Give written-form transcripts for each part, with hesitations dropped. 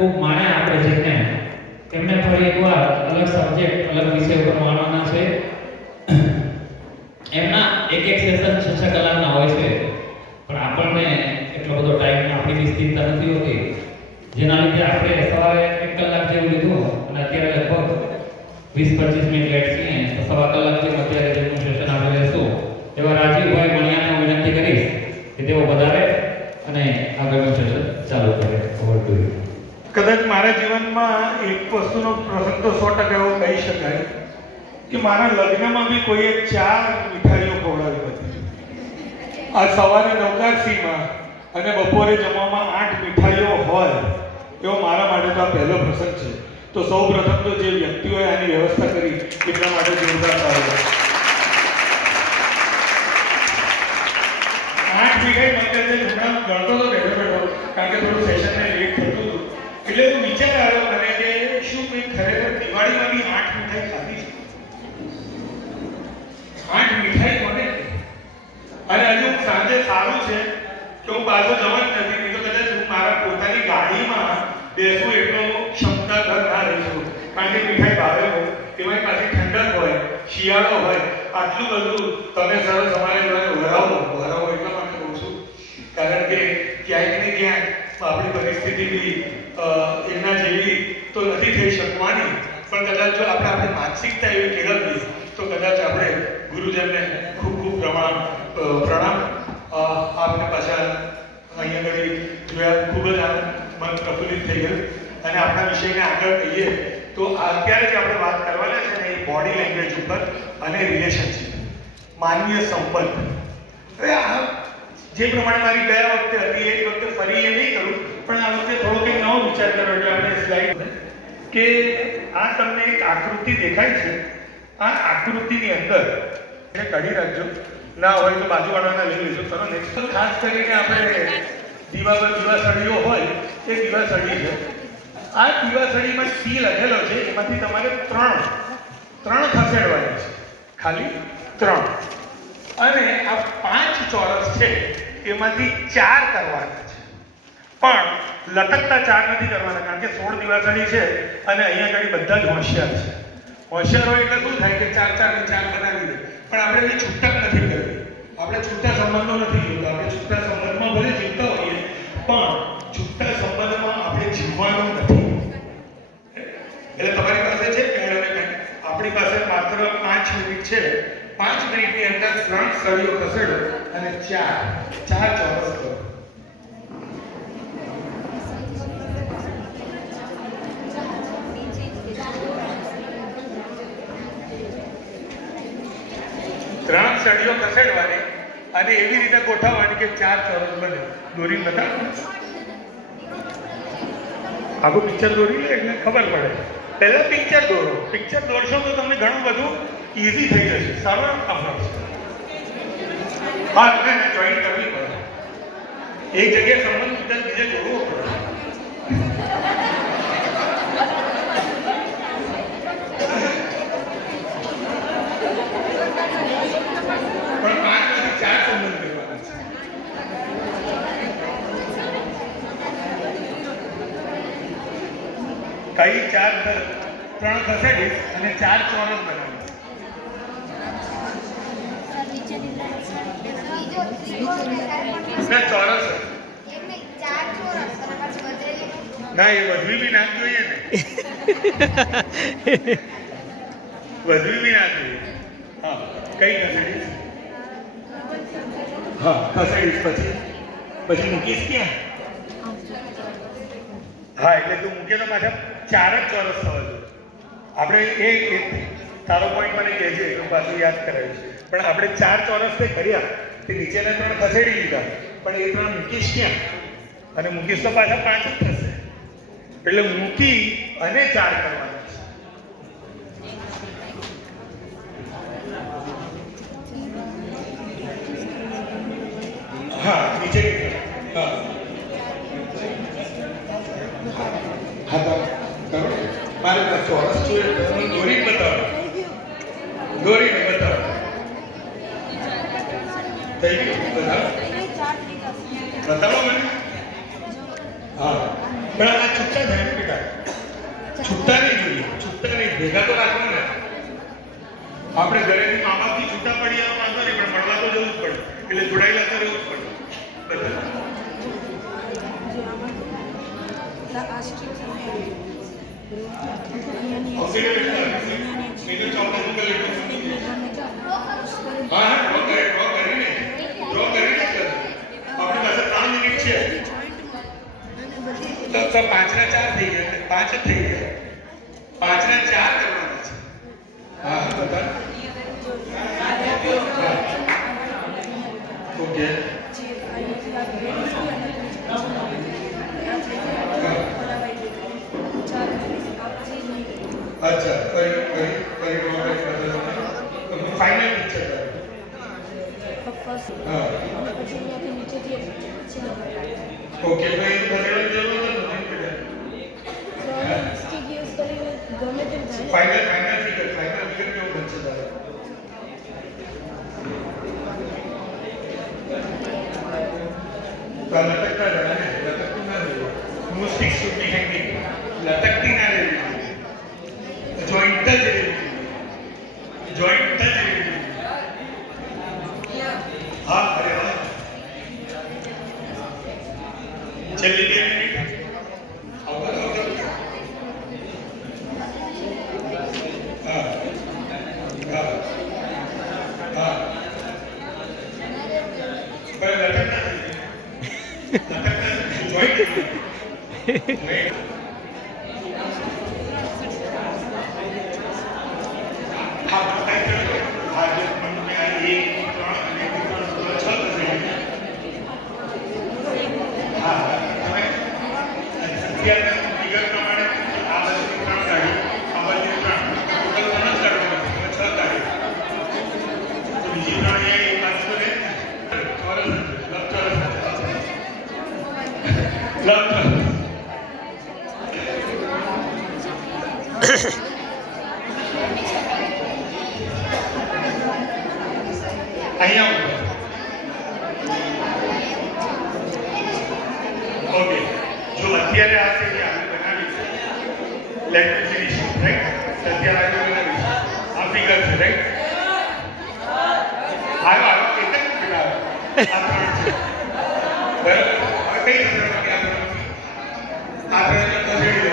ખૂબ માણે આપણે જેને તેમને ફરી એકવાર અલગ સબ્જેક્ટ અલગ વિષય ઉપર માણવાના છે. એમના એક સેશન 6 કલાકના હોય છે, પણ આપણને એટલો બધો ટાઈમ આપણી સ્થિરતા નથી હોતી, જેના લીધે આપણે સવારે 1 કલાક જેવું લીધું અને અત્યારે લગભગ 20-25 મિનિટ લેટ છીએ, તો 1.5 કલાક જેવું અત્યારે જેનું સેશન આપણે લેશું. એવા રાજીવભાઈ મણિયાને હું વિનંતી કરીશ કે તેઓ વધારે અને આગળનું સેશન ચાલુ કરે. Over to you. કદાચ મારા જીવનમાં એક વસ્તુનો પ્રસંગ તો 100% એવો કહી શકાય કે મારા લગ્નમાં બી કોઈએ 4 મીઠાઈઓ ખવડાવી હતી. આ સવારે નવકારસીમાં અને બપોરે જમવામાં 8 મીઠાઈઓ હોય એવો મારા માટે તો આ પહેલો પ્રસંગ છે. તો સૌ પ્રથમ તો જે વ્યક્તિઓએ આની વ્યવસ્થા કરી એટલા માટે જોરદાર તાળીઓ. 8 મીઠાઈ માટે હમણાં ગણતો તો બેઠો કારણ કે થોડું સેશનને લેટ થતું હતું, એટલે હું વિચાર આવ્યો મને કે શું મેં ખરેખર દિવાળીમાં બી 8 મીઠાઈ ખાધી છે? 8 મીઠાઈ કોને? અને હજુ સાંજે સારું છે કે હું પાછો જવા જ નથી, નહીં તો કદાચ હું મારા પોતાની ગાડીમાં બેસું એટલો ક્ષમતા ઘર ના રહી શકું, કારણ કે મીઠાઈ ભાવે હોય, એમાંય પાછી ઠંડક હોય, શિયાળો હોય, આટલું બધું તમે સરસ અમારે જોડે વરાવો એટલા માટે કહું છું, કારણ કે ક્યાંક ને ક્યાંક આપણી પરિસ્થિતિ બી એમના જેવી તો નથી થઈ શકવાની, પણ કદાચ જો આપણે માનસિકતા એવી કેળવીએ તો કદાચ આપણે ગુરુજનને ખૂબ ખૂબ પ્રણામ. આપને પાછા અહીંયા આગળ જોયા, ખૂબ જ મન પ્રફુલ્લિત થઈ ગયું. અને આપણા વિષયને આગળ કહીએ તો અત્યારે જે આપણે વાત કરવાના છે ને એ બોડી લેંગ્વેજ ઉપર અને રિલેશનશિપ, માનવીય સંબંધ. હવે આ જે પ્રમાણે મારી ગયા વખતે હતી એ વખતે ફરી એ નહીં કરું, પણ આ વખતે થોડો કંઈક નવો વિચાર કર્યો એટલે આપણે સ્લાઇડ કે આ તમને એક આકૃતિ દેખાય છે. આ આકૃતિની અંદર એને કાઢી રાખજો, ના હોય તો બાજુવાળાને લઈ લેજો. ચલો નેક્સ્ટ. ખાસ કરીને આપણે દીવાસળીઓ હોય એ દીવાસળી છે. આ દીવાસળીમાં સી લખેલો છે, એમાંથી તમારે ત્રણ ખસેડવાની છે, ખાલી 3. અને આ 5 ચોરસ છે એમાંથી 4 કરવાના છે, પણ લટકતા 4 નથી કરવાના, કારણ કે 16 દીવાસળી છે અને અહીંયા આગળ બધા જ હોશિયાર છે. હોશિયાર હોય એટલે શું થાય કે 4 ને 4 બનાવી દે, પણ આપણે એ છૂટક નથી કરવી. આપણે છૂટા સંબંધો નથી જોતા. આપણે છૂટા સંબંધમાં ભલે જીવતા હોઈએ, પણ છૂટા સંબંધમાં આપણે જીવવાનું નથી. એટલે તમારી પાસે છે પેડ અને પેન, આપણી પાસે માત્ર 5 મિનિટ છે. 5 મિનિટની અંદર 3 સળીઓ ખસેડો અને 4 ચોરસ કરો. ત્રણ સળીઓ ખસેડવાની અને એવી રીતે ગોઠવવાની કે 4 ચોરસ બને. દોરી બતાવો, આખું પિક્ચર દોરી લે એટલે ખબર પડે. પહેલા પિક્ચર દોરો. પિક્ચર દોરશો તો તમને ઘણું બધું ઈઝી થઈ જશે. સરળ કામ છે. હા, એને જોઈન્ટ કરવી પડે. એક જગ્યાએ સંબંધ બીજે જોડવો પડે. પણ 5 માંથી 4 સંબંધ કરવાના છે. કઈ 3 ખસેડીશ અને 4 ચોરસ બનાવીશ. ચોરસ ના એ વધવી બી ના જોઈએ ને વધવી બી ના જોઈએ હા કઈ ખસેડીશ હા ખસેડીશ પછી મૂકીશ ક્યાં હા એટલે તું મૂકે તો પાછા 4 જ ચોરસ થવા જોઈએ આપણે એ તારો પોઈન્ટ મને કહેજે હું પાછું યાદ કરાવીશ પણ આપણે 4 ચોરસ તે કર્યા તે નીચેના 3 ખસેડી દીધા પણ એ 3 મૂકીશ ક્યાં અને મૂકીશ તો પાછા 5 જ થશે એટલે મૂકી અને 4 કરવાના છે હા નીચે હા હા કરો મારે ચોરસ જોઈએ તમે દોરી બતાવો દોરીને બતાવો થઈ ગયું બતાવો મને હા પણ આ છૂટા થાય ને બેટા છૂટા નહીં જોઈએ છૂટા નહીં ભેગા તો રાખવાના આપણે ઘરેથી મા બાપથી છૂટા પડી આવવા વાંધો નહીં પણ મળવા તો જવું જ પડે એટલે જોડાયેલા તો રહેવું જ પડે તો 5 ના 4 થઈ ગયા 5 જ થઈ ગયા 5 ના 4 કરવાના છે હા બતા ઓકે अच्छा फाइनल पिक्चर ओके भाई बदलने जरूर फाइनल फिगर क्यों बन सकता है लटकता रहना है लटकती ना रहे no stick should be hanging लटकती ना रहे जॉइंट टच हाँ अरे वाह चलिए 2 मिनट हाँ हाँ हाँ पर लटकना जॉइंट અહીંયા ઓકે જો અત્યારે આ છે કે આપણે બનાવી છે લેટ મી ફિનિશ રાઈટ અત્યારે આપણે બનાવી છે આ ફિગર છે રાઈટ હાલો એક જ ફિગર આ 3 છે બરાબર હવે કઈ નજર કે આ 3 ખસેડી લે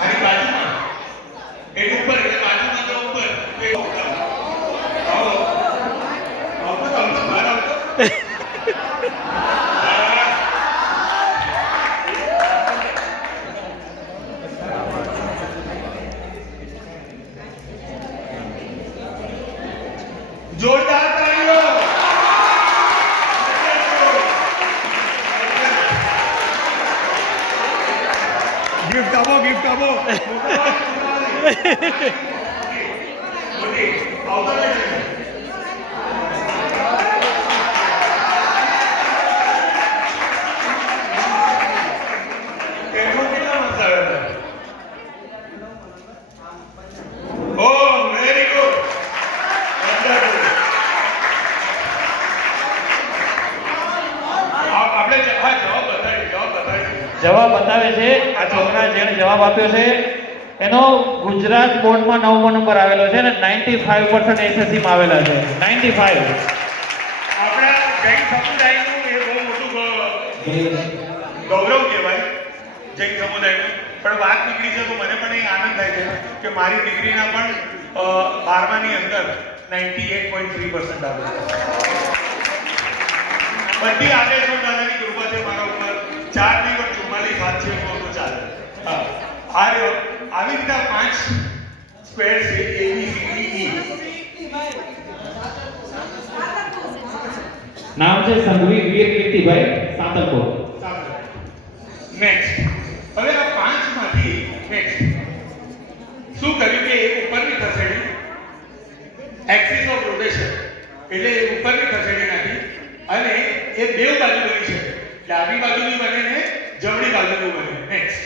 આની બાજુમાં એક ઉપર એટલે બાજુમાં તો ઉપર આવો जोरदार तालियों गिफ्ट आबो ओके आउटर ले જવાબ બતાવે છે આ છોકરા જેણે જવાબ આપ્યો છે એનો ગુજરાત બોર્ડમાં 9મો નંબર આવેલો છે અને 95% એસએસસી માં આવેલા છે 95 આપણા જૈન સમુદાયનું એ બહુ મોટું ગૌરવ કહેવાય જૈન સમુદાયનું. પણ વાત નીકળી છે તો મને પણ એ આનંદ થાય છે કે મારી દીકરીના પણ 12માની અંદર 98.3% આવે છે. બધી આગળ પણ દાદાની કૃપા છે મારા ઉપર. 4 ની પણ 44 હાથ છે તો ચાલે. હા, આ રહ્યો. આવી રીતે 5 સ્ક્વેર છે A B C D E. નામ છે સંઘવી વીર કીર્તિભાઈ સાતલકોટ. નેક્સ્ટ. હવે આ 5 માંથી નેક્સ્ટ શું કર્યું કે એક ઉપરની ખસેડી, એક્સિસ ઓફ રોટેશન એટલે એ ઉપરની ખસેડી નાખી અને એ બેવ બાજુ બની છે. ડાબી બાજુની બને ને જમણી બાજુની બને. નેક્સ્ટ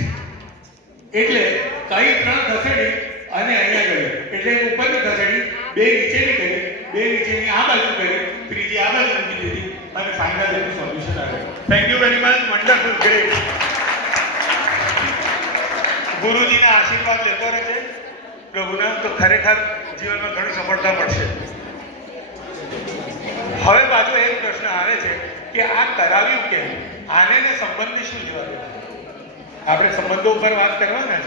એટલે કઈ 3 ખસેડી અને અહીંયા ગઈ એટલે ઉપરની ખસેડી, બે નીચેની કરી, બે નીચેની આ બાજુ કરી, ત્રીજી આ બાજુ મૂકી દીધી અને ફાઇનલ એનું સોલ્યુશન આવ્યું. Thank you very much. Wonderful, great. ગુરુજીના આશીર્વાદ લેતો રહેજે પ્રભુના, તો ખરેખર જીવનમાં ઘણી સફળતા મળશે. હવે પાછો એક પ્રશ્ન આવે છે કે આ કરાવ્યું કેમ? આને ને સંબંધની શું જવાબ? આપણે સંબંધો ઉપર વાત કરવાના છે.